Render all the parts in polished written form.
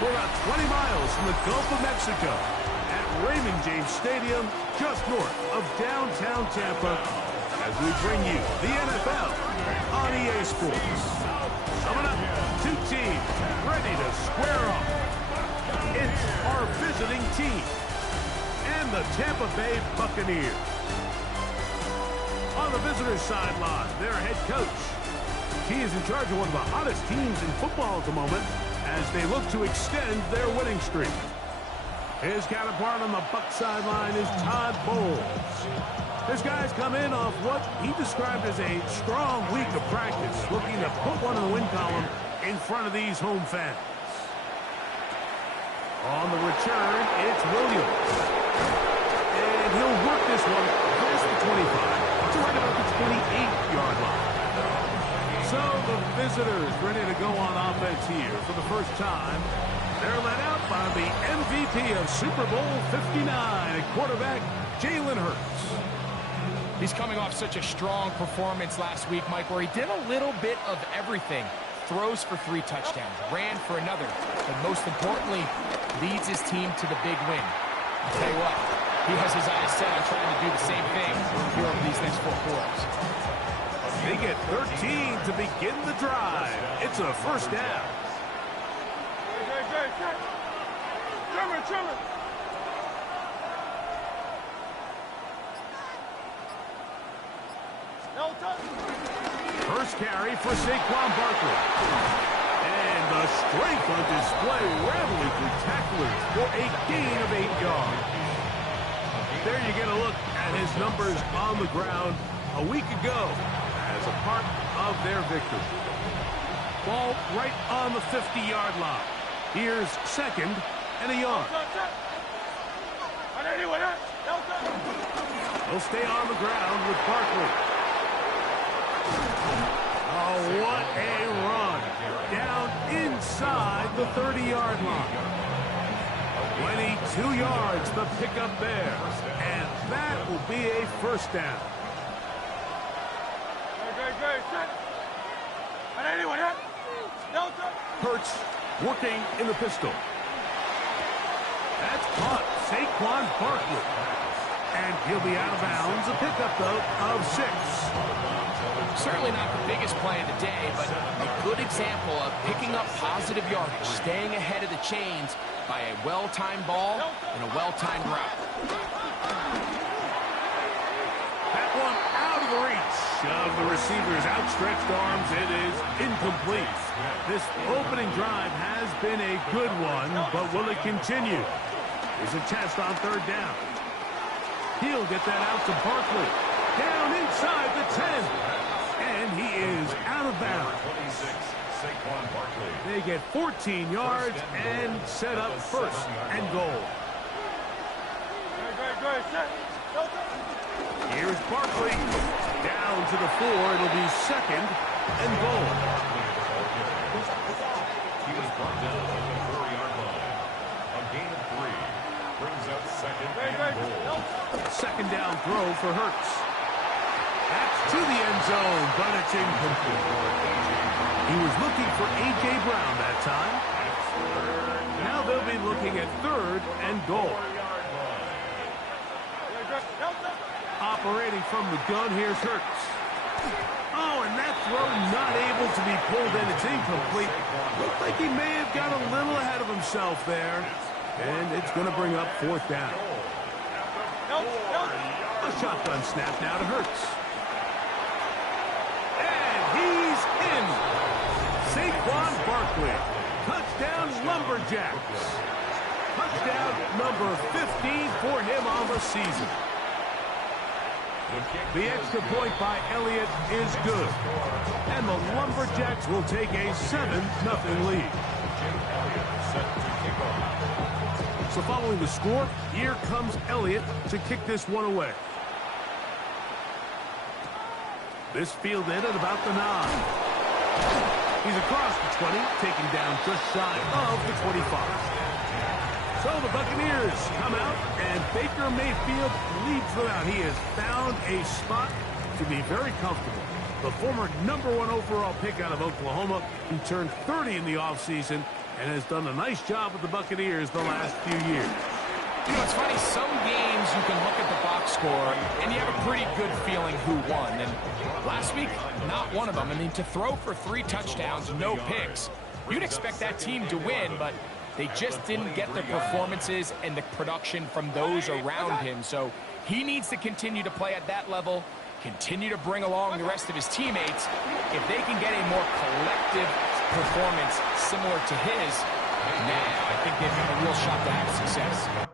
We're about 20 miles from the Gulf of Mexico at Raymond James Stadium, just north of downtown Tampa, as we bring you the NFL on EA Sports. Coming up, two teams ready to square off. It's our visiting team and the Tampa Bay Buccaneers. On the visitors' sideline, their head coach. He is in charge of one of the hottest teams in football at the moment as they look to extend their winning streak. His counterpart on the Buck sideline is Todd Bowles. This guy's come in off what he described as a strong week of practice, looking to put one in the win column in front of these home fans. On the return, it's Williams. And he'll work this one past the 25 to right about the 28-yard line. So the visitors ready to go on offense here for the first time. They're led out by the MVP of Super Bowl 59 at quarterback, Jalen Hurts. He's coming off such a strong performance last week, Mike, where he did a little bit of everything. Throws for 3 touchdowns, ran for another, but most importantly, leads his team to the big win. I'll tell you what, he has his eyes set on trying to do the same thing here over these next 4 quarters. They get 13 to begin the drive. It's a first down. First carry for Saquon Barkley. And the strength on display, rattling through tacklers for a gain of 8 yards. There you get a look at his numbers on the ground a week ago as a part of their victory. Ball right on the 50-yard line. Here's second and a yard. He'll stay on the ground with Barkley. Oh, what a run. Down inside the 30-yard line. 22 yards to pick up there. And that will be a first down. Hurts working in the pistol. That's caught. Saquon Barkley. And he'll be out of bounds. A pickup, though, of 6. Certainly not the biggest play of the day, but a good example of picking up positive yardage, staying ahead of the chains by a well-timed ball and a well-timed route. That one out of the reach of the receiver's outstretched arms. It is incomplete. This opening drive has been a good one, but will it continue? There's a test on third down. He'll get that out to Barkley. Down inside the 10. And he is out of bounds. They get 14 yards and set up first and goal. Here's Barkley. Down to the 4. It'll be second and goal. He was brought down at the 4-yard line. A gain of 3 brings up second and goal. Second down throw for Hurts. That's to the end zone, but it's incomplete. He was looking for A.J. Brown that time. Now they'll be looking at third and goal. Operating from the gun, here's Hurts. Oh, and that throw not able to be pulled in. It's incomplete. Looked like he may have got a little ahead of himself there. And it's going to bring up 4th down. A shotgun snap now to Hurts. And he's in. Saquon Barkley. Touchdown Lumberjacks. Touchdown number 15 for him on the season. The extra point by Elliott is good. And the Lumberjacks will take a 7-0 lead. So following the score, here comes Elliott to kick this one away. This fielded at about the 9. He's across the 20, taking down just shy of the 25. So the Buccaneers come out, and Baker Mayfield leads them out. He has found a spot to be very comfortable. The former #1 overall pick out of Oklahoma, who turned 30 in the offseason, and has done a nice job with the Buccaneers the last few years. You know, it's funny, some games you can look at the box score and you have a pretty good feeling who won. And last week, not one of them. I mean, to throw for 3 touchdowns, no picks, you'd expect that team to win, but they just didn't get the performances and the production from those around him. So he needs to continue to play at that level, continue to bring along the rest of his teammates. If they can get a more collective performance similar to his, man, I think they've got a real shot to have success.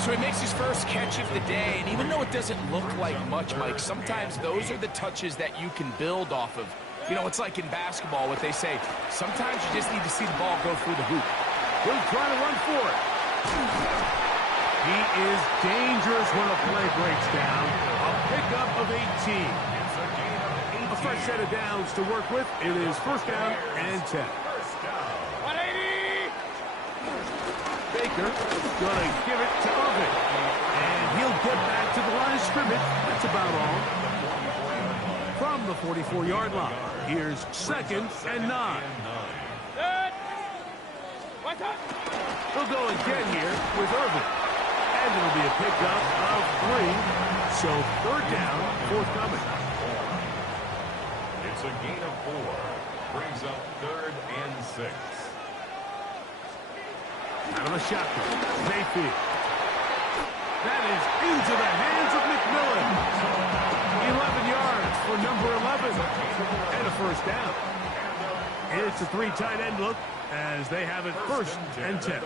So he makes his first catch of the day, and even though it doesn't look like much, Mike, sometimes those are the touches that you can build off of. You know, it's like in basketball, what they say, sometimes you just need to see the ball go through the hoop. He'll try to run for it. He is dangerous when a play breaks down. A pickup of 18. A fresh set of downs to work with. It is first down and 10. Baker going to give it to Irving. And he'll get back to the line of scrimmage. That's about all. From the 44-yard line, here's second and 9. He'll go again here with Irving. And it'll be a pickup of 3. So third down, forthcoming. It's a gain of 4. Brings up third and 6. Out of a shotgun, Mayfield. That is into the hands of McMillan. 11 yards for number 11. And a first down. It's a 3 tight end look as they have it first and 10. A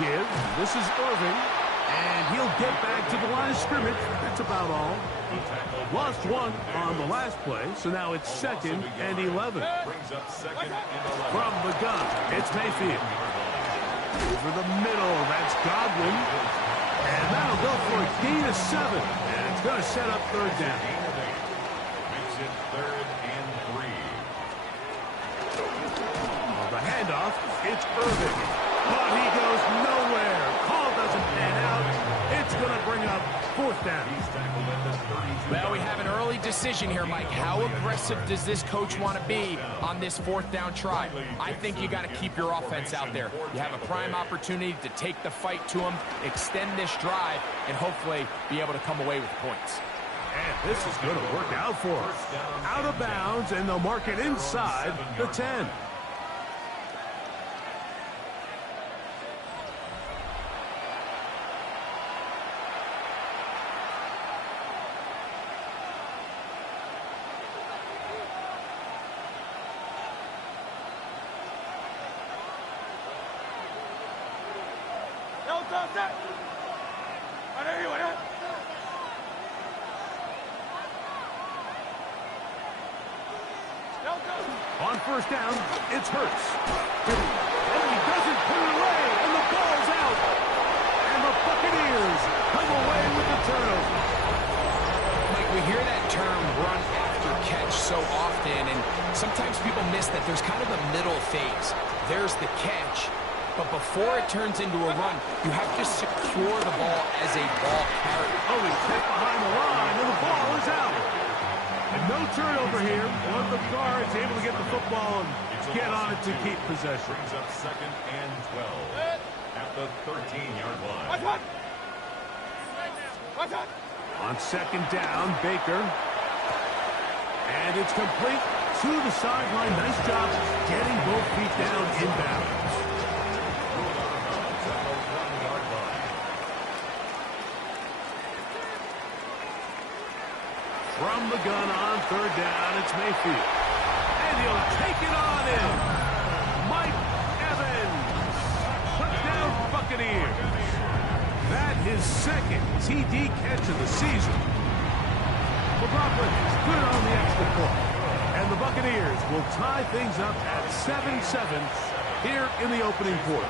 give. This is Irving. And he'll get back to the line of scrimmage. That's about all. Lost 1 on the last play, so now it's second and 11. From the gun, it's Mayfield. Over the middle, that's Godwin. And that'll go for a gain of 7. And it's going to set up third down. Makes it third and 3. On the handoff, it's Irving. But he goes nowhere. Call doesn't pan out. It's going to bring up fourth down. Well, we have an early decision here, Mike. How aggressive does this coach want to be on this fourth down try? I think you got to keep your offense out there. You have a prime opportunity to take the fight to them, extend this drive, and hopefully be able to come away with points. And this is going to work out for us. Out of bounds, and they'll mark it inside the 10. On first down, it's Hurts. And he doesn't put it away, and the ball's out. And the Buccaneers come away with the turnover. Mike, we hear that term run after catch so often, and sometimes people miss that there's kind of a middle phase. There's the catch, but before it turns into a run, you have to secure the ball as a ball carrier. Oh, he's hit behind the line, and the ball is out. And no turnover here. One of the guards able to get the football and get on it to keep possession. Brings up second and 12 at the 13-yard line. On second down, Baker. And it's complete to the sideline. Nice job getting both feet down inbounds. From the gun on third down, it's Mayfield. And he'll take it on in. Mike Evans. Touchdown, Buccaneers. That his second TD catch of the season. McLaughlin is good on the extra point. And the Buccaneers will tie things up at 7-7 here in the opening quarter.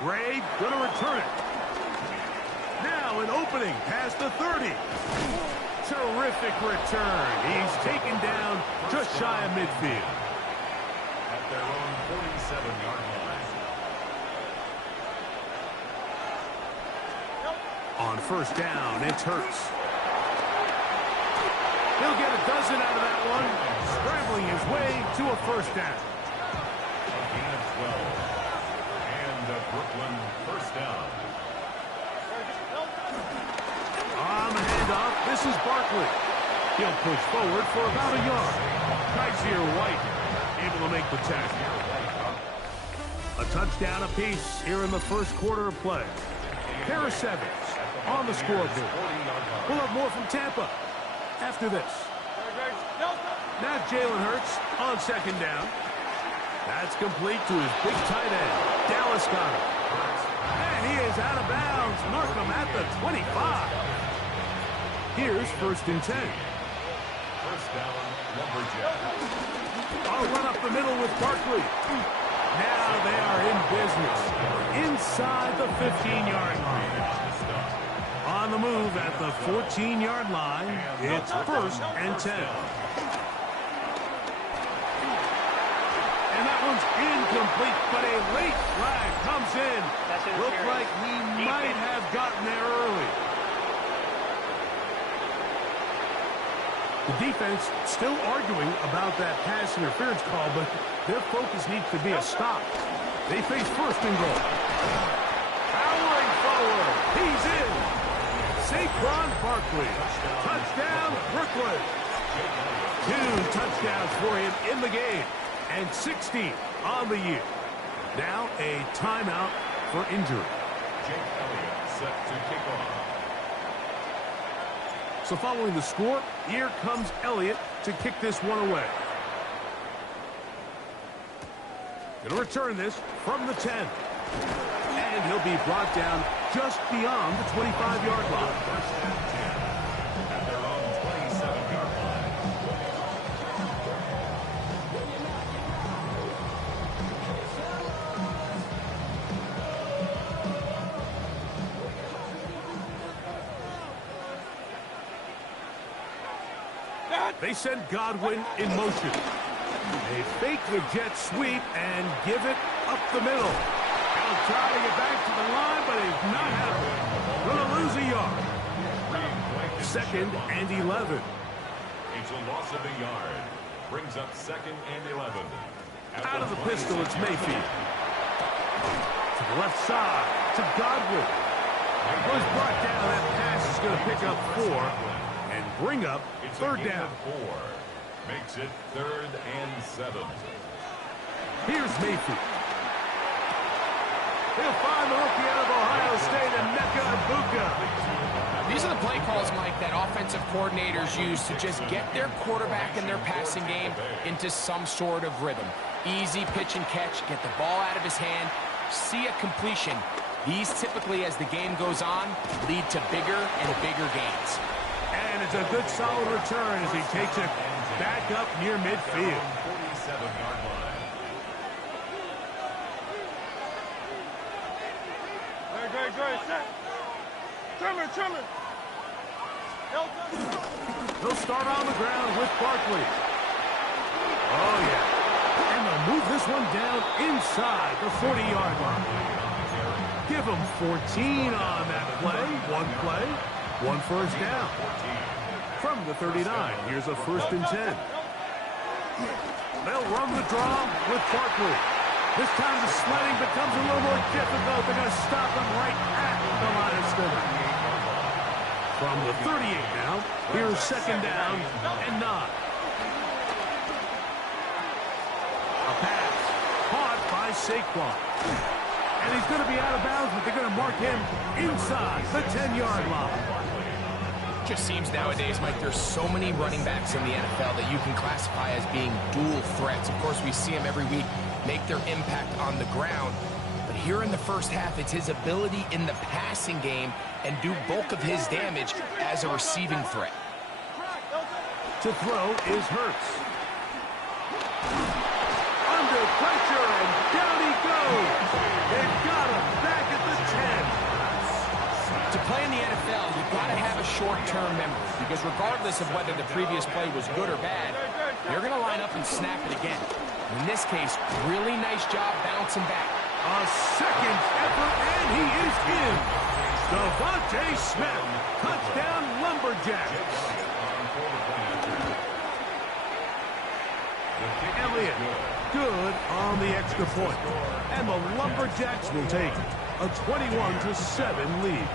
Gray going to return it. Now an opening past the 30. Terrific return. He's taken down just shy of midfield. At their own 47-yard line. On first down, it's Hurts. He'll get a dozen out of that one, scrambling his way to a first down. A gain of 12. And a Brooklyn first down. On the handoff, this is Barkley. He'll push forward for about a yard. Kaiser White able to make the tackle. A touchdown apiece here in the first quarter of play. Pair of sevens on the scoreboard. We'll have more from Tampa after this. Now Jalen Hurts on second down. That's complete to his big tight end, Dallas Goedert. And he is out of bounds. Mark him at the 25. Here's first and 10. First down, Lumberjack. I'll run up the middle with Barkley. Now they are in business inside the 15-yard line. On the move at the 14-yard line, it's first and 10. And that one's incomplete, but a late flag comes in. Looked like he might have gotten there early. The defense still arguing about that pass interference call, but their focus needs to be a stop. They face first and goal. Powering forward. He's in. Saquon Barkley. Touchdown, Brooklyn. 2 touchdowns for him in the game. And 16 on the year. Now a timeout for injury. Jake Elliott set to kick off. So following the score, here comes Elliott to kick this one away. Going to return this from the 10. And he'll be brought down just beyond the 25-yard line. At their own 27-yard line. They send Godwin in motion. They fake the jet sweep and give it up the middle. He'll try to get back to the line, but he's not happening. Going to lose a yard. Second and 11. It's a loss of a yard. Brings up second and 11. Out of the pistol, it's Mayfield. To the left side, to Godwin. Was brought down. That pass is going to pick up 4 and bring up third down. 4. Makes it third and 7. Here's Mayfield. He'll find the rookie out of Ohio State, and Emeka Egbuka. These are the play calls, Mike, that offensive coordinators use to just get their quarterback and their passing game into some sort of rhythm. Easy pitch and catch, get the ball out of his hand, see a completion. These typically, as the game goes on, lead to bigger and bigger gains. And it's a good solid return as he takes it back up near midfield. 47-yard line. Trimmer. They'll start on the ground with Barkley. Oh, yeah. And they'll move this one down inside the 40-yard line. Give them 14 on that play. One first down. From the 39, here's a first and 10. They'll run the draw with Barkley. This time the sledding becomes a little more difficult. They're going to stop him right at the line of scrimmage. From the 38 now, here's second down and 9. A pass caught by Saquon. And he's going to be out of bounds, but they're going to mark him inside the 10-yard line. Just seems nowadays, Mike, there's so many running backs in the NFL that you can classify as being dual threats. Of course, we see them every week make their impact on the ground. But here in the first half, it's his ability in the passing game and do bulk of his damage as a receiving threat. To throw is Hurts. Under pressure, and down he goes. They got him back at the 10. To play in the NFL, you've got to have a short-term memory, because regardless of whether the previous play was good or bad, you're going to line up and snap it again. In this case, really nice job bouncing back. A second effort, and he is in. Devontae Smith, touchdown Lumberjack. Elliott, good on the extra point. And the Lumberjacks will take a 21-7 lead.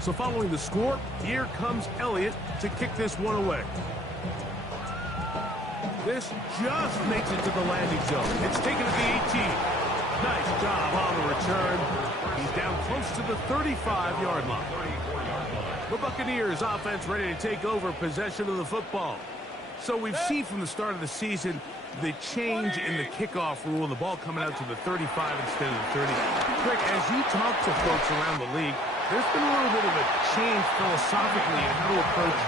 So following the score, here comes Elliott to kick this one away. This just makes it to the landing zone. It's taken at the 18. Nice job on the return. He's down close to the 35-yard line. The Buccaneers offense ready to take over possession of the football. So we've seen from the start of the season the change in the kickoff rule, the ball coming out to the 35 instead of the 30. Greg, as you talk to folks around the league, there's been a little bit of a change philosophically in how to approach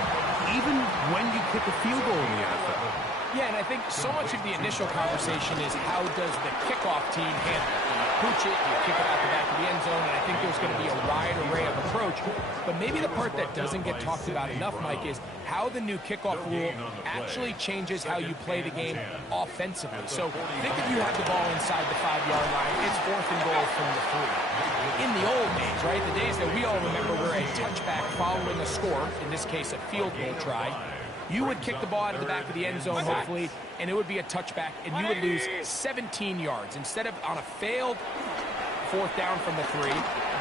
even when you kick a field goal in the NFL. Yeah, and I think so much of the initial conversation is how does the kickoff team handle it? Do you pooch it? Do you kick it out the back of the end zone? And I think there's going to be a wide array of approach. But maybe the part that doesn't get talked about enough, Mike, is how the new kickoff rule actually changes how you play the game offensively. So think if you have the ball inside the 5-yard line, it's 4th and goal from the 3. In the old days, right, the days that we all remember were a touchback following a score, in this case a field goal try, you would kick the ball out of the back of the end zone, hopefully, and it would be a touchback, and you would lose 17 yards. Instead of on a failed 4th down from the 3,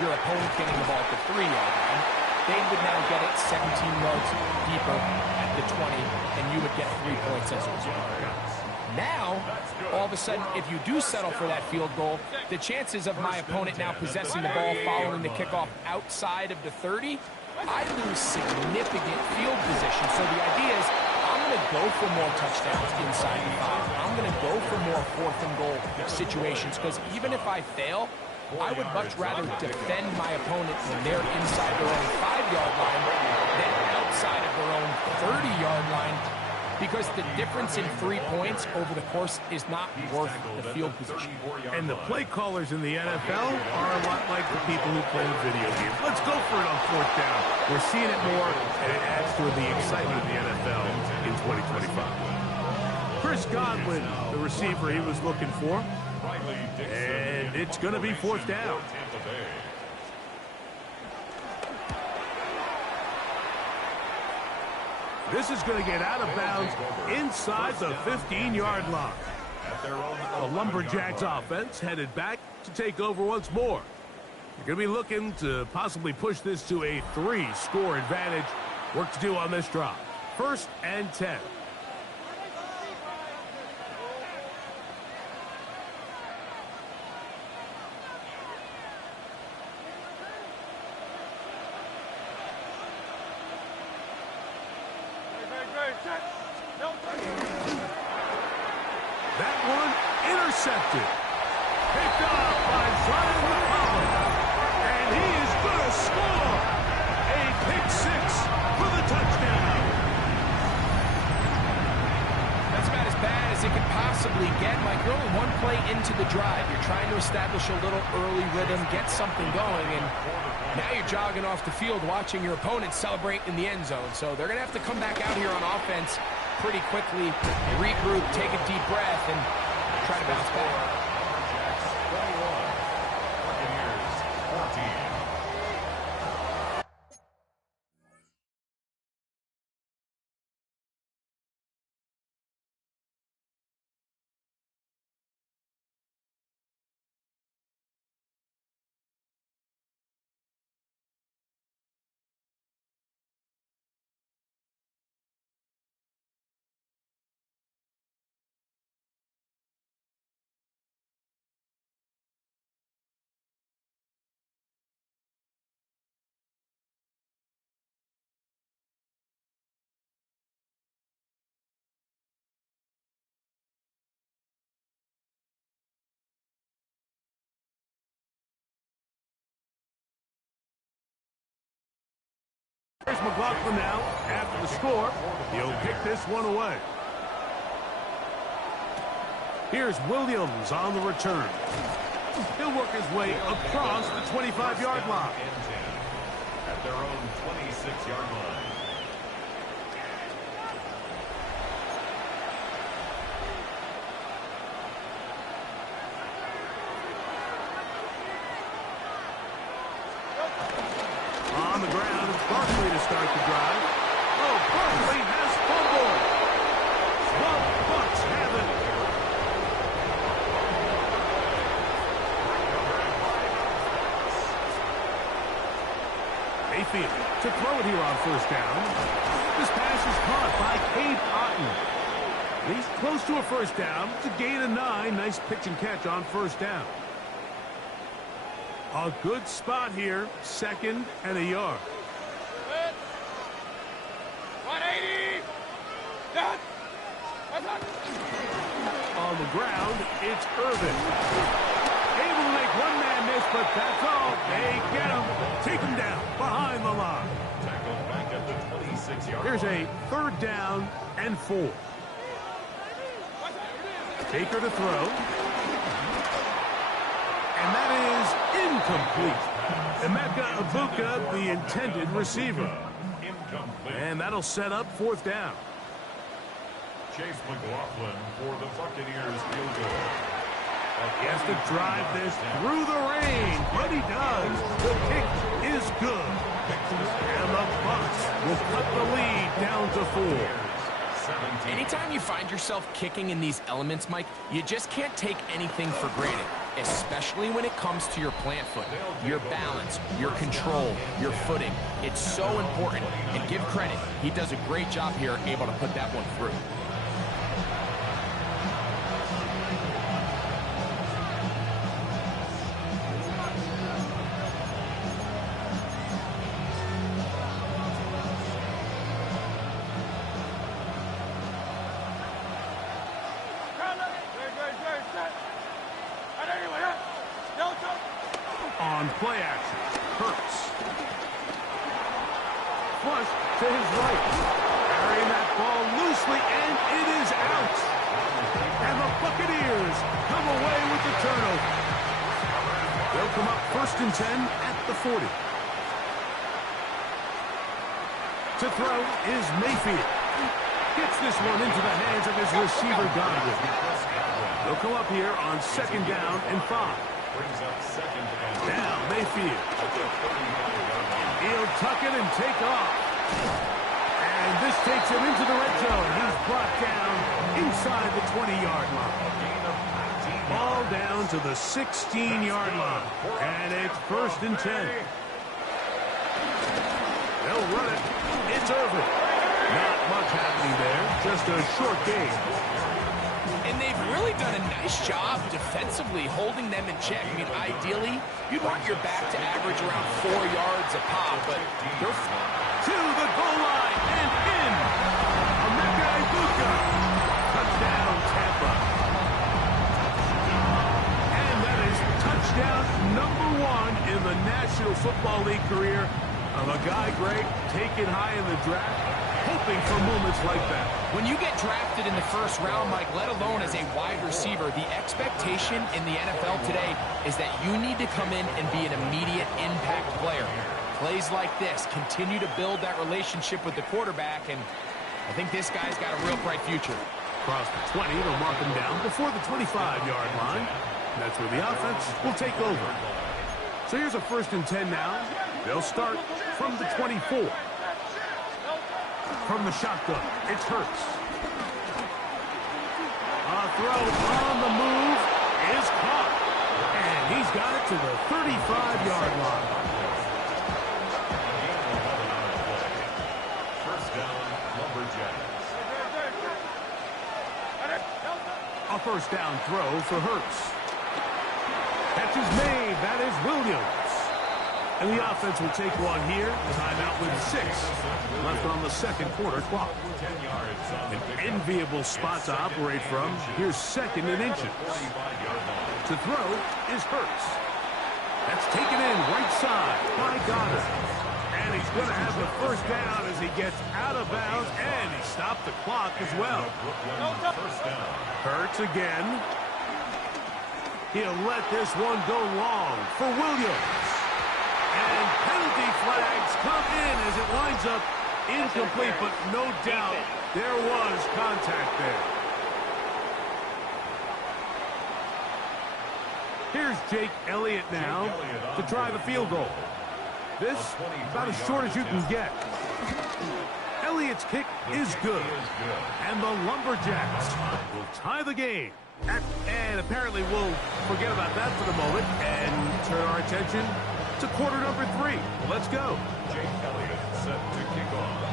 your opponent getting the ball at the 3-yard line, they would now get it 17 yards deeper at the 20, and you would get 3 points as a result. Now, all of a sudden, if you do settle for that field goal, the chances of my opponent now possessing the ball following the kickoff outside of the 30, I lose significant field position. So the idea is I'm going to go for more touchdowns inside the 5. I'm going to go for more 4th and goal situations, because even if I fail, I would much rather defend my opponent when they're inside their own 5-yard line than outside of their own 30-yard line, because the difference in 3 points over the course is not worth the field position. And the play callers in the NFL are a lot like the people who play the video games. Let's go for it on 4th down. We're seeing it more, and it adds to the excitement of the NFL in 2025. Chris Godwin, the receiver he was looking for. And it's going to be 4th down. This is going to get out of bounds inside the 15-yard line. The Lumberjacks offense headed back to take over once more. They're going to be looking to possibly push this to a 3-score advantage. Work to do on this drive. 1st and 10. That one intercepted. Picked up by Zion McCollum. And he is going to score. A pick 6 for the touchdown. That's about as bad as it could possibly get. Mike, you're only one play into the drive. You're trying to establish a little early rhythm, get something going, and now you're jogging off the field watching your opponent celebrate in the end zone. So they're going to have to come back out here on offense pretty quickly, regroup, take a deep breath, and try to bounce back. Here's McLaughlin now. After the score, he'll pick this one away. Here's Williams on the return. He'll work his way across the 25-yard line. At their own 26-yard line. On the ground, it's Barkley to start the drive. Oh, Barkley has fumbled. The Bucs have it. Mayfield to throw it here on first down. This pass is caught by Cade Otton. He's close to a first down. It's a gain of 9. Nice pitch and catch on first down. A good spot here. 2nd and a yard. 180. On the ground, it's Irvin. Able to make one man miss, but that's all. They get him. Take him down behind the line. Tackled back at the 26-yard line. Here's a 3rd down and 4. Baker to throw. And that is incomplete. Emeka Ibuka, the intended receiver. Incomplete. And that'll set up 4th down. Chase McLaughlin for the Buccaneers field goal. He has to drive this through the rain, but he does. The kick is good. And the Bucs will cut the lead down to 4. Anytime you find yourself kicking in these elements, Mike, you just can't take anything for granted, especially when it comes to your plant foot, your balance, your control, your footing. It's so important, and give credit. He does a great job here, able to put that one through. On play action, Hurts. Flush to his right. Carrying that ball loosely, and it is out. And the Buccaneers come away with the turnover. They'll come up 1st and 10 at the 40. To throw is Mayfield. Gets this one into the hands of his receiver, Godwin. They'll come up here on 2nd down and 5. Brings up 2nd and Now Mayfield. He'll tuck it and take off. And this takes him into the red zone. He's brought down inside the 20-yard line. Ball down to the 16-yard line. And it's 1st and 10. They'll run it. It's Irvin. Not much happening there. Just a short game. And they've really done a nice job defensively holding them in check. I mean, ideally, you'd want your back to average around 4 yards a pop, but they're to the goal line and in. Emeka Ibuka. Touchdown, Tampa. And that is touchdown number 1 in the National Football League career of a guy great, taken high in the draft, hoping for moments like that. When you get drafted in the 1st round, Mike, let alone as a wide receiver, the expectation in the NFL today is that you need to come in and be an immediate impact player. Plays like this continue to build that relationship with the quarterback, and I think this guy's got a real bright future. Across the 20, they'll mark him down before the 25-yard line. That's where the offense will take over. So here's a 1st and 10 now. They'll start from the 24. From the shotgun, it's Hurts. A throw on the move is caught. And he's got it to the 35-yard line. 1st down, Lumberjack. A 1st down throw for Hurts. Catch is made. That is Williams. And the offense will take one here. Timeout with 6 left on the 2nd quarter clock. An enviable spot to operate from. Here's 2nd and inches. To throw is Hurts. That's taken in right side by Goddard. And he's going to have the first down as he gets out of bounds, and he stopped the clock as well. First down. Hurts again. He'll let this one go long for Williams. And penalty flags come in as it winds up incomplete, but no doubt there was contact there. Here's Jake Elliott now to try the field goal. This about as short as you can get. Elliott's kick is good. And the Lumberjacks will tie the game. And apparently we'll forget about that for the moment and turn our attention to quarter number 3. Let's go. Jake Elliott set to kick off.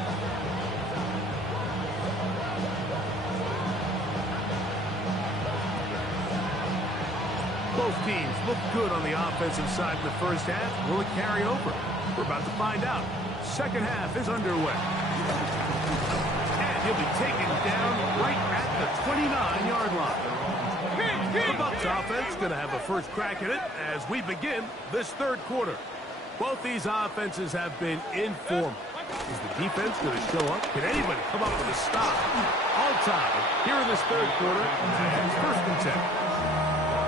Both teams look good on the offensive side in the first half. Will it carry over? We're about to find out. Second half is underway. And he'll be taken down right at the 29-yard line. The Bucs offense going to have a first crack at it as we begin this third quarter. Both these offenses have been in form. Is the defense going to show up? Can anybody come up with a stop? All time here in this third quarter. First and 10.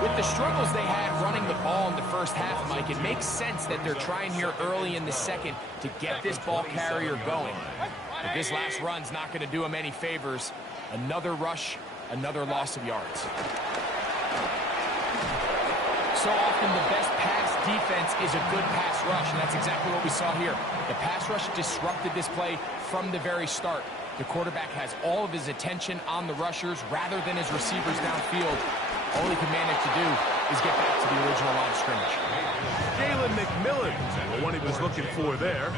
With the struggles they had running the ball in the first half, Mike, it makes sense that they're trying here early in the second to get this ball carrier going. But this last run's not going to do them any favors. Another rush, another loss of yards. So often the best pass defense is a good pass rush, and that's exactly what we saw here. The pass rush disrupted this play from the very start. The quarterback has all of his attention on the rushers rather than his receivers downfield. All he can manage to do is get back to the original line of scrimmage. Jalen McMillan, the one he was looking for there.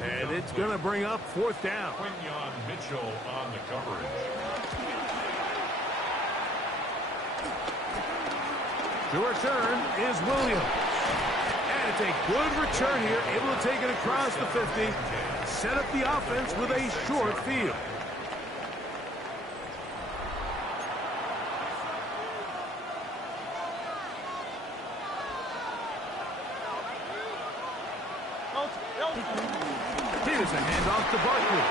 And it's going to bring up fourth down. Quinyon Mitchell on the coverage. To return is Williams. And it's a good return here, able to take it across the 50. Set up the offense with a short field. Here's a handoff to Barkley.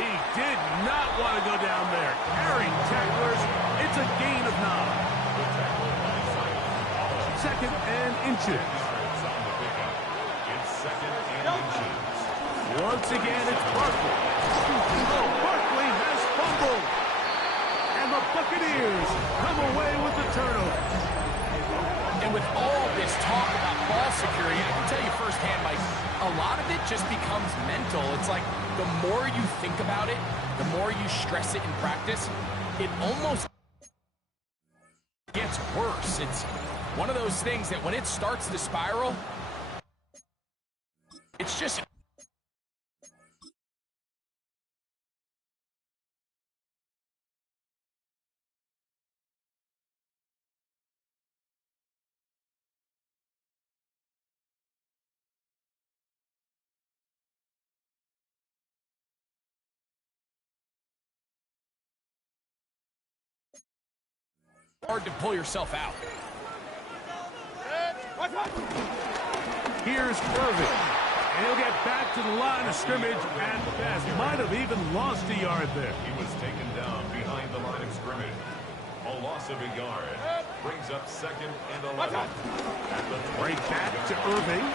He did not want to go down there. Carrying tacklers, it's a gain of 9. Second and inches. Once again, it's Barkley. Oh, Barkley has fumbled. And the Buccaneers come away with the turnover. And with all this talk about ball security, I can tell you firsthand, Mike, a lot of it just becomes mental. It's like the more you think about it, the more you stress it in practice, it almost gets worse. It's one of those things that when it starts to spiral, it's just... hard to pull yourself out. Here's Irving. And he'll get back to the line of scrimmage at best. Might have even lost a yard there. He was taken down behind the line of scrimmage. A loss of a yard. Brings up second and 11. Right back to Irving.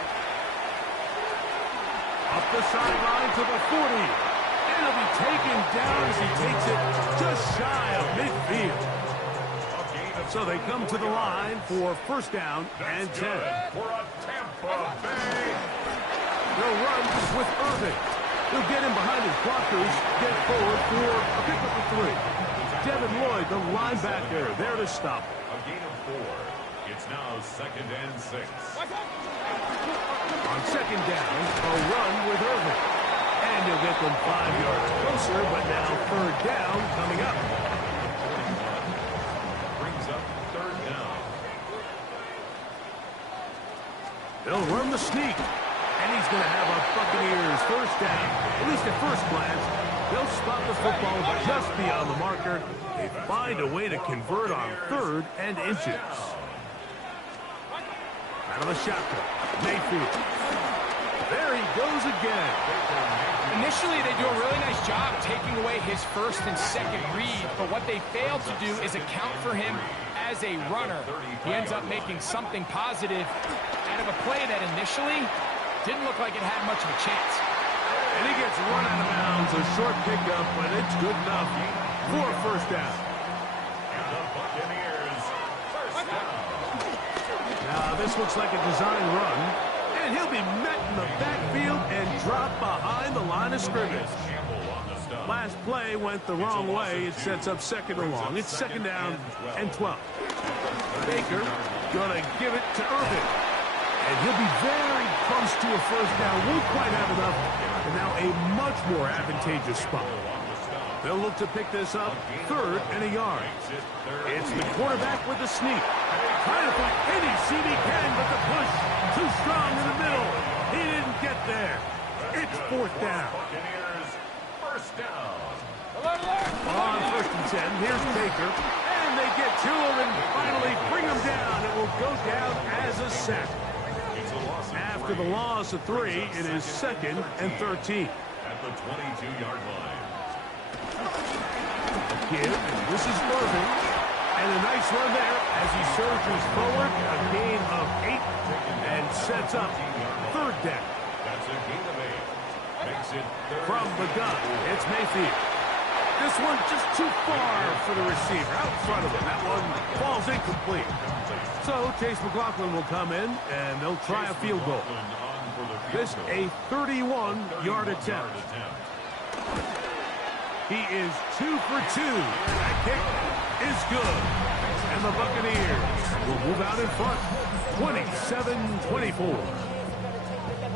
Up the sideline to the 40. And he'll be taken down as he takes it just shy of midfield. So they come to the line for first down and 10. For a Tampa Bay. They'll run with Irving. He'll get him behind his blockers, get forward for a pickup of 3. Devin Lloyd, the linebacker, there to stop. A gain of 4. It's now second and 6. On second down, a run with Irving. And he'll get them 5 yards closer, but now third down coming up. They'll run the sneak, and he's going to have a Buccaneers first down. At least at first glance, they'll stop the football just beyond the marker. They find a way to convert on third and inches. Out of the shotgun. Mayfield. There he goes again. Initially, they do a really nice job taking away his first and second read, but what they failed to do is account for him as a runner. He ends up making something positive out of a play that initially didn't look like it had much of a chance. And he gets run out of bounds. A short pickup, but it's good enough for a first down. And the Buccaneers, first down. Now, this looks like a design run. And he'll be met in the backfield and dropped behind the line of scrimmage. Last play went the wrong way. It sets up second and long. It's second down and 12. Baker going to give it to Irvin. And he'll be very close to a first down. Won't quite have enough. And now a much more advantageous spot. They'll look to pick this up, third and a yard. It's the quarterback with the sneak. Trying to find any seam he can, but the push too strong in the middle. He didn't get there. It's fourth down. Buccaneers, first down. On first and 10, here's Baker. And they get to him and finally bring him down. It will go down as a sack. After the loss of 3, it is second and 13. At the 22-yard line. Give, this is Irvin. And a nice run there as he surges forward. A gain of 8 and sets up third down. That's a gain of 8. Makes it third. From the gun, it's Mayfield. This one just too far for the receiver. Out in front of him. That one falls incomplete. So Chase McLaughlin will come in, and they'll try a field goal. This a 31-yard attempt. He is 2 for 2. That kick is good. And the Buccaneers will move out in front. 27-24.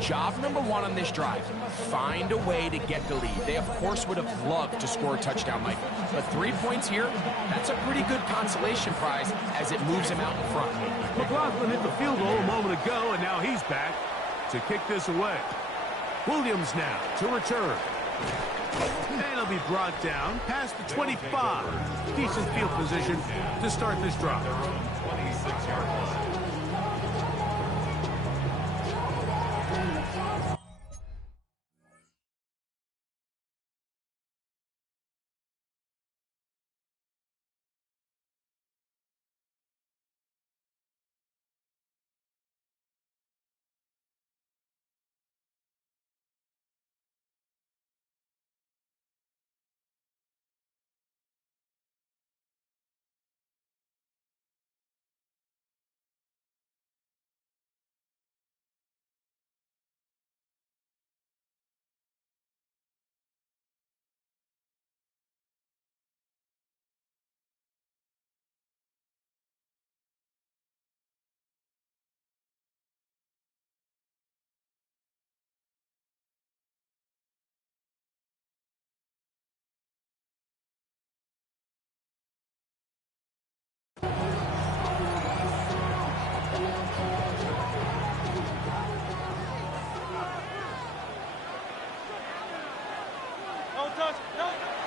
Job number 1 on this drive, find a way to get the lead. They, of course, would have loved to score a touchdown, Mike. But 3 points here, that's a pretty good consolation prize as it moves him out in front. McLaughlin hit the field goal a moment ago, and now he's back to kick this away. Williams now to return. And he'll be brought down past the 25. Decent field position to start this drive. 26-yard line.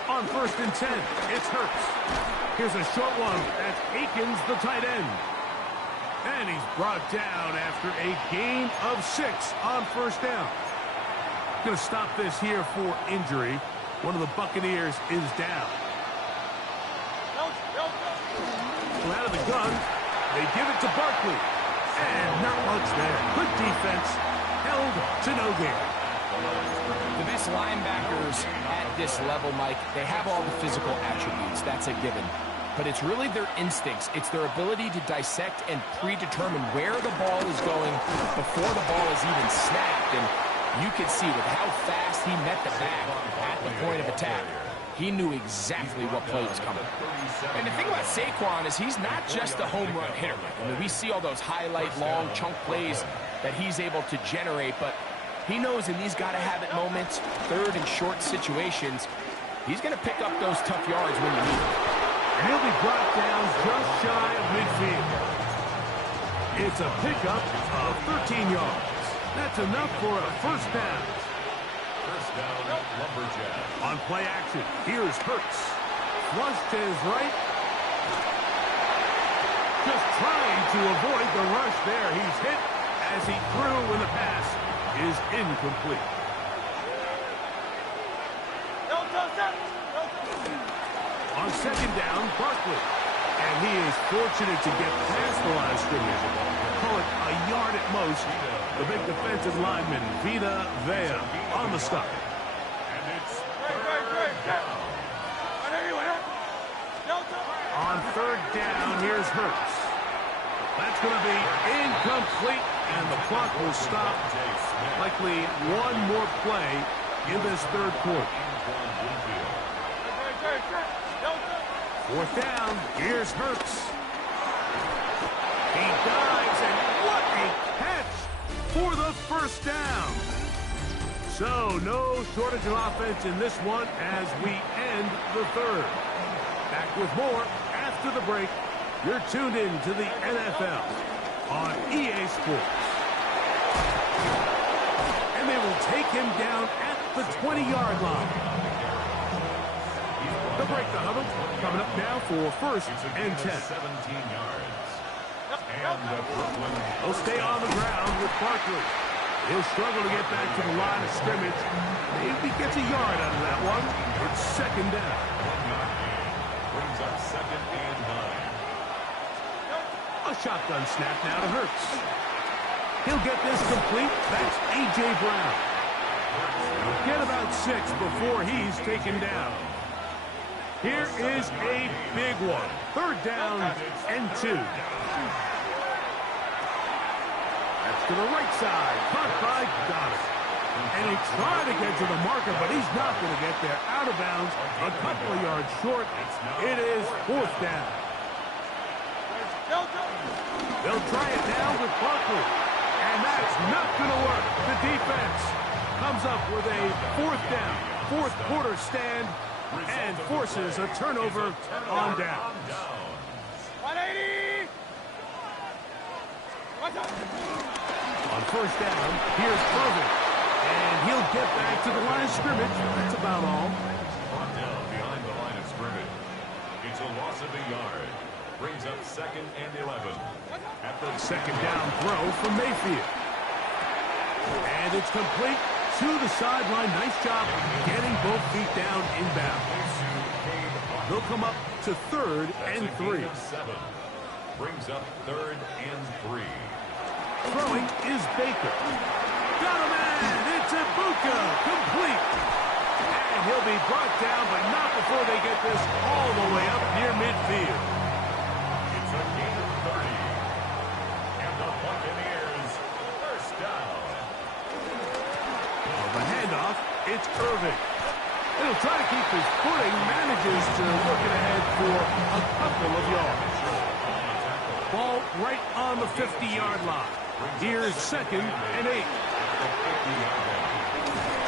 On first and 10, it's Hurts. Here's a short one. That's Akins, the tight end. And he's brought down after a gain of 6 on first down. Going to stop this here for injury. One of the Buccaneers is down. Well, out of the gun, they give it to Barkley. And not much there. Good defense. Held to no gain. The best linebackers at this level, Mike, they have all the physical attributes. That's a given. But it's really their instincts. It's their ability to dissect and predetermine where the ball is going before the ball is even snapped. And you can see with how fast he met the bag at the point of attack. He knew exactly what play was coming. And the thing about Saquon is he's not just a home run hitter. I mean, we see all those highlight long chunk plays that he's able to generate, but he knows in these gotta-have-it moments, third and short situations, he's going to pick up those tough yards when you need them. And he'll be brought down just shy of midfield. It's a pickup of 13 yards. That's enough for a first down. First down, Lumberjack. On play action, here's Hurts. Flush to his right. Just trying to avoid the rush there. He's hit as he threw when the pass is incomplete. On second down, Barkley. And he is fortunate to get past the line of scrimmage. Call it a yard at most. The big defensive lineman, Vita Vea, on the stop. And it's third down. On third down, here's Hurts. That's going to be incomplete, and the clock will stop. Likely one more play in this third quarter. Fourth down, here's Hurts. He dives, and what a catch for the first down. So, no shortage of offense in this one as we end the third. Back with more after the break. You're tuned in to the NFL on EA Sports. And they will take him down at the 20-yard line. They'll break the huddle. Coming up now for first and 10. 17 yards. And Brooklyn. They'll stay on the ground with Barkley. He'll struggle to get back to the line of scrimmage. Maybe gets a yard out of that one. It's second down. 1 yard gain. Brings up second and 9. A shotgun snap now to Hurts. He'll get this complete. That's A.J. Brown. Get about 6 before he's taken down. Here is a big one. Third down and 2. That's to the right side. Caught by Goddard. And he tried to get to the marker, but he's not going to get there. Out of bounds, a couple of yards short. It is fourth down. They'll try it now with Barkley. And that's not going to work. The defense comes up with a fourth down, fourth quarter stand, and forces a turnover on down. 180! On first down, here's Irvin. And he'll get back to the line of scrimmage. That's about all. Brought down behind the line of scrimmage. It's a loss of a yard. Brings up second and 11. At the Second down throw from Mayfield. And it's complete to the sideline. Nice job getting both feet down inbounds. They'll come up to third and 3. 7. Brings up third and 3. Throwing is Baker. Got a man. It's Ibuka. Complete. And he'll be brought down, but not before they get this all the way up near midfield. It's a gain of 30. And the Buccaneers first down. On the handoff, it's Irvin. He'll try to keep his footing, manages to look it ahead for a couple of yards. Ball right on the 50-yard line. Here's second and 8.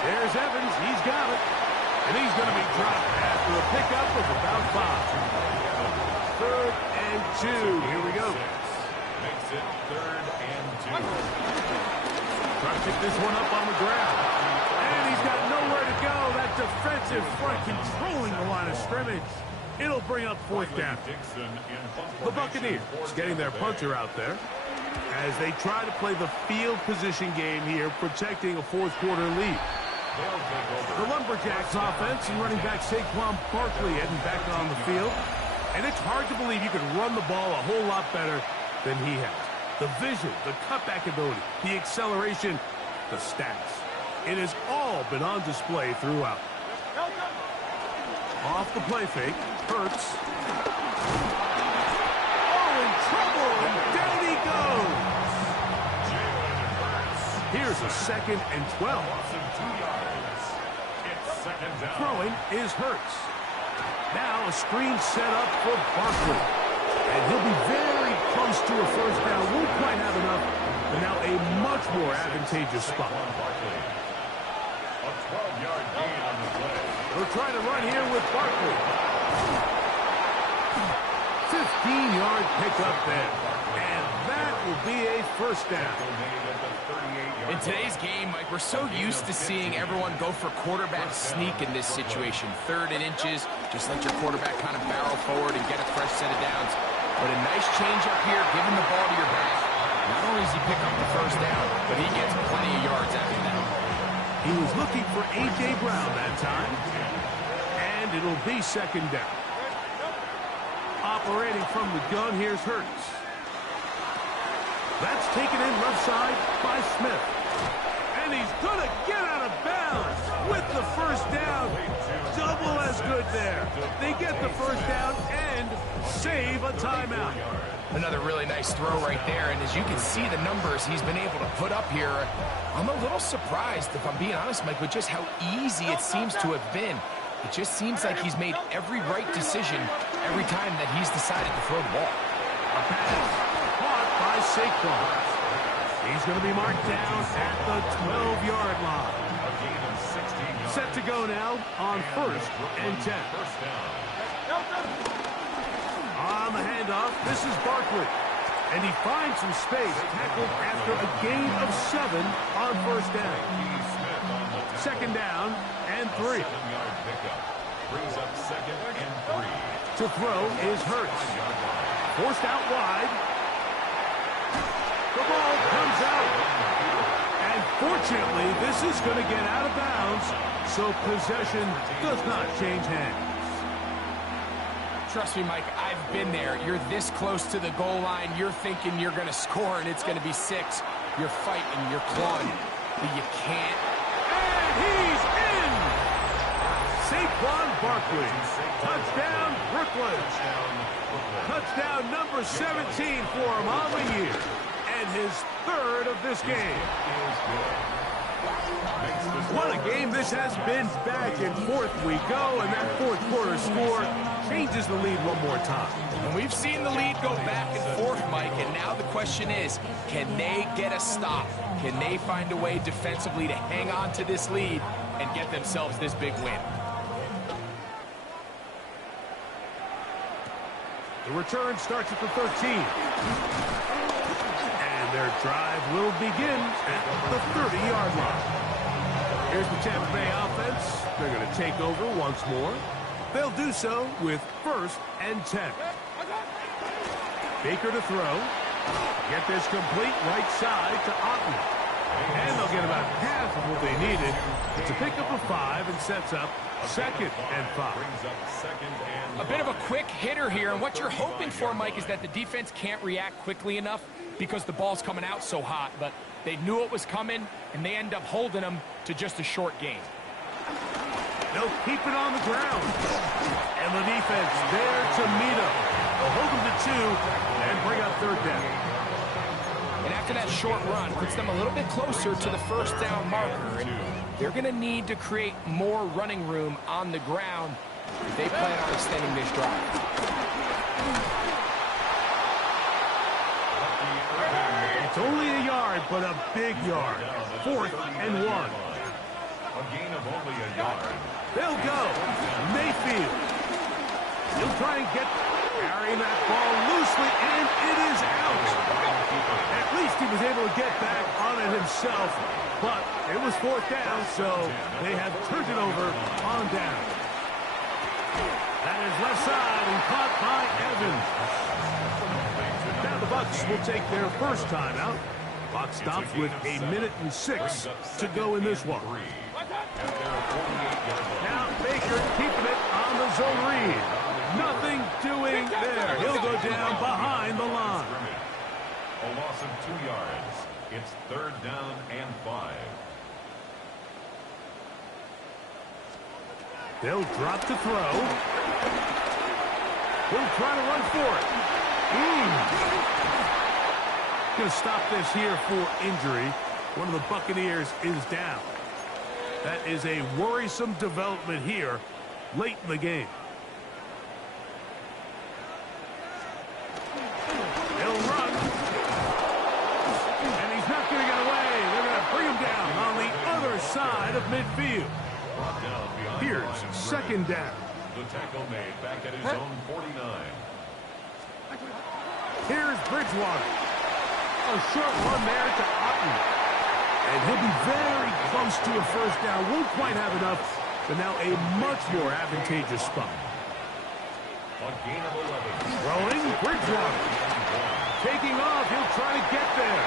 There's Evans. He's got it. And he's going to be dropped after a pickup of about 5. Third and 2. Here we go. Makes it third and 2. Trying to pick this one up on the ground. And he's got nowhere to go. That defensive front controlling the line of scrimmage. It'll bring up fourth down. The Buccaneers getting their punter out there as they try to play the field position game here, protecting a fourth quarter lead. The Lumberjacks offense and running back Saquon Barkley heading back on the field. And it's hard to believe you could run the ball a whole lot better than he has. The vision, the cutback ability, the acceleration, the stats. It has all been on display throughout. Off the play fake, Hurts. Oh, in trouble, and down he goes. Here's a second and 12. Throwing is Hurts. Now a screen set up for Barkley. And he'll be very close to a first down. Won't quite have enough, but now a much more advantageous spot. A 12-yard gain on the play. We're trying to run here with Barkley. 15-yard pickup there. And that will be a first down. In today's game, Mike, we're so used to seeing everyone go for quarterback sneak in this situation. Third and inches, just let your quarterback kind of barrel forward and get a fresh set of downs. But a nice change up here, giving the ball to your back. Not only does he pick up the first first down, but he gets plenty of yards after that. He was looking for A.J. Brown that time. And it'll be second down. Operating from the gun, here's Hurts. That's taken in left side by Smith. And he's going to get out of bounds with the first down. Double as good there. They get the first down and save a timeout. Another really nice throw right there, and as you can see the numbers he's been able to put up here, I'm a little surprised, if I'm being honest, Mike, with just how easy it seems to have been. It just seems like he's made every right decision every time that he's decided to throw the ball. A pass caught by Saquon. He's going to be marked down at the 12-yard line. Set to go now on 1st and 10. On the handoff, this is Barkley. And he finds some space, tackled after a gain of 7 on 1st down. Second down and 3. Brings up 2nd and 3. To throw is Hurts. Forced out wide. The ball comes out. And fortunately, this is going to get out of bounds, so possession does not change hands. Trust me, Mike, I've been there. You're this close to the goal line. You're thinking you're going to score, and it's going to be 6. You're fighting, you're clawing, but you can't. And he's in! Saquon Barkley. Touchdown, Brooklyn. Touchdown number 17 for him on the year. And his 3rd of this game. What a game this has been. Back and forth we go, and that 4th quarter score changes the lead one more time. And we've seen the lead go back and forth, Mike, and now the question is, can they get a stop? Can they find a way defensively to hang on to this lead and get themselves this big win? The return starts at the 13. And their drive will begin at the 30-yard line. Here's the Tampa Bay offense. They're going to take over once more. They'll do so with 1st and 10. Baker to throw. Get this complete right side to Otten. And they'll get about half of what they needed. It's a pickup of 5 and sets up 2nd and 5. A bit of a quick hitter here, and what you're hoping for, Mike, is that the defense can't react quickly enough because the ball's coming out so hot. But they knew it was coming, and they end up holding them to just a short gain. They'll keep it on the ground. And the defense there to meet them. They'll hold them to 2 and bring up 3rd down. And after that short run, puts them a little bit closer to the 1st down marker. And they're going to need to create more running room on the ground if they plan on extending this drive. It's only a yard, but a big yard. 4th and 1. A gain of only a yard. They'll go. Mayfield. He'll try and carrying that ball loosely, and it is out. At least he was able to get back on it himself, but it was 4th down, so they have turned it over on down. That is left side and caught by Evans. Now the Bucs will take their 1st timeout. Clock stops with 1:06 to go in this one. Now Baker keeping it on the zone read. Nothing doing there. He'll go down behind the line. A loss of 2 yards. It's 3rd down and 5. They'll drop to throw. He'll try to run for it. Going to stop this here for injury. One of the Buccaneers is down. That is a worrisome development here late in the game. He'll run. And he's not going to get away. They're going to bring him down on the other side of midfield. Here's 2nd down. The tackle made back at his own 49. Here's Bridgewater. A short run there to Otten. And he'll be very close to a 1st down. Won't quite have enough, but now a much more advantageous spot. A gain of 11. Throwing, Bridgewater. Taking off, he'll try to get there.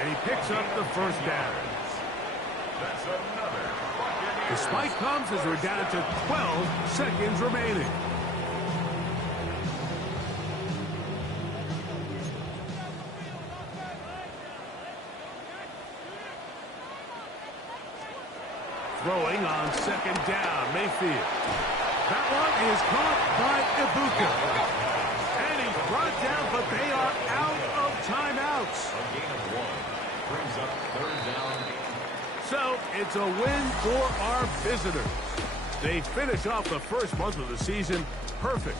And he picks up the first down. That's another Buccaneers. The spike comes as we're down to 12 seconds remaining. Throwing on second down, Mayfield. That one is caught by Ibuka. And he's brought down, but they are out of timeouts. A gain of 1 brings up third down. So it's a win for our visitors. They finish off the first month of the season perfect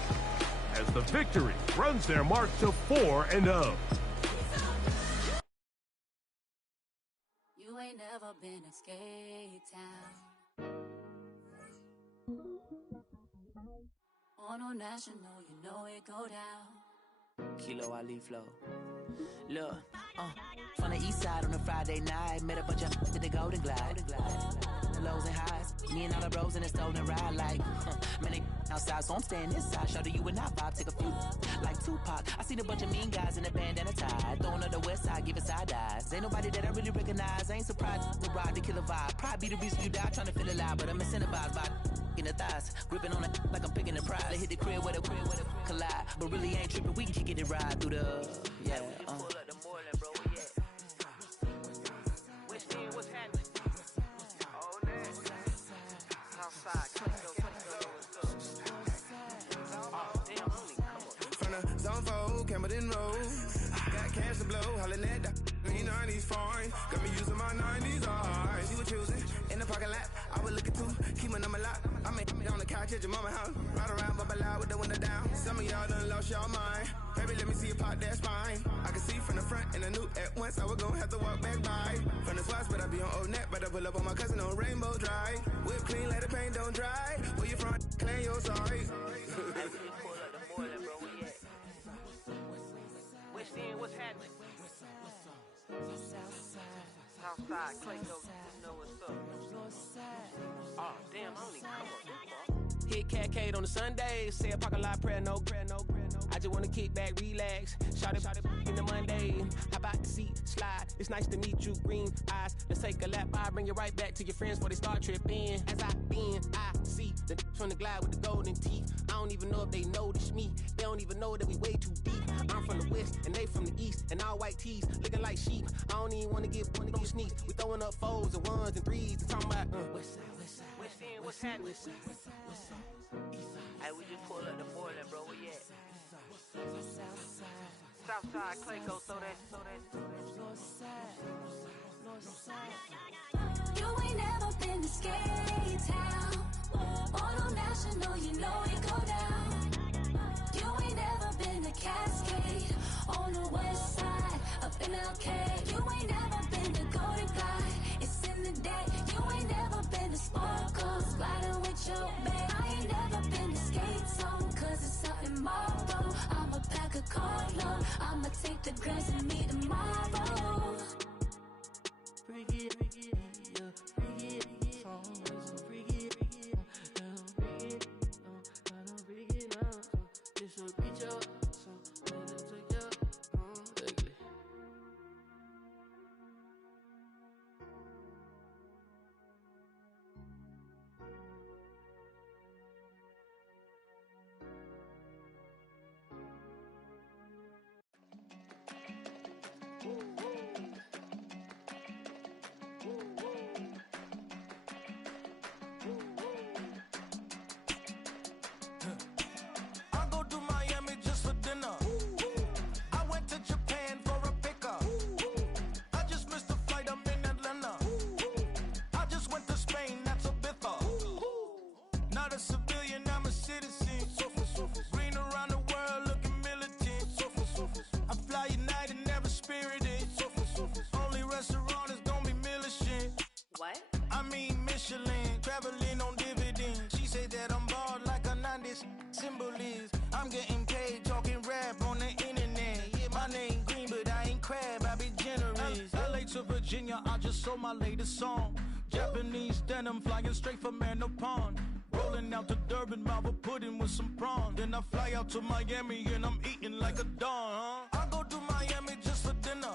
as the victory runs their mark to 4-0. You ain't never been a skate town. On a national, you know it go down. Kilo Ali flow. Look, from the east side on a Friday night, met a bunch of at the Golden Glide. The lows and highs, me and all the bros in the stolen ride like, man, they outside, so I'm staying inside. Show you and I vibe, take a few like Tupac. I seen a bunch of mean guys in a bandana tie, throwing up the west side, giving side eyes. Ain't nobody that I really recognize. I ain't surprised to ride the killer vibe. Probably be the reason you die, trying to feel alive, but I'm incentivized by in the thighs, gripping on it like I'm picking the prize. They hit the crib where the collide, but really ain't tripping. We can kick it and ride through the Campbell Road. Got cash to blow, hollering at the green 90s foreign. Got me using my 90s eyes. You were choosing in the parking lot. I was looking too, keep my number locked. I make on the couch at your mama house. Ride around, bubble loud with the window down. Some of y'all done lost y'all mind. Baby, let me see you pop that spine. I can see from the front and I knew at once I was gonna have to walk back by. From the spots, but I be on Old Net. But I pull up on my cousin on Rainbow Drive. Whip clean, let the paint don't dry. Where you from? Claim your sorry. What's happening? Southside, Clayco, you know what's up. Oh, damn, I only come on. Hit Cat on the Sundays, say a parking lot prayer, no. I just wanna kick back, relax. Shout it in the Monday. How about the seat slide? It's nice to meet you, green eyes. Let's take a lap, I bring you right back to your friends before they start tripping. As I bend, I see the from the glide with the golden teeth. I don't even know if they notice me. They don't even know that we way too deep. I'm from the west and they from the east, and all white tees looking like sheep. I don't even wanna get sneaks. We throwing up 4s and 1s and 3s and talking about west end, what's happening? Hey, we just pulled up the Portland, bro. Where you at? Southside, Clayco, throw that. You ain't never been to skate town. On a national, you know it go down. You ain't never been to Cascade. On the west side, up in LK. You ain't never been to Golden Glide. It's in the day. You ain't never been to Sparkles, sliding with your babe. I ain't never been to Skate Zone, cause it's up in Marlboro. I'ma pack a carload. I'ma take the grass and meet tomorrow. Bring it, yeah, bring it, bring it, this will reach out, so let it take out, ugly. I'm getting paid, talking rap on the internet. Yeah, my name green, but I ain't crab, I be generous. LA to Virginia, I just sold my latest song. Japanese denim, flying straight from Manopon. Rolling out to Durban, Malva pudding with some prawns. Then I fly out to Miami and I'm eating like a don, huh? I go to Miami just for dinner.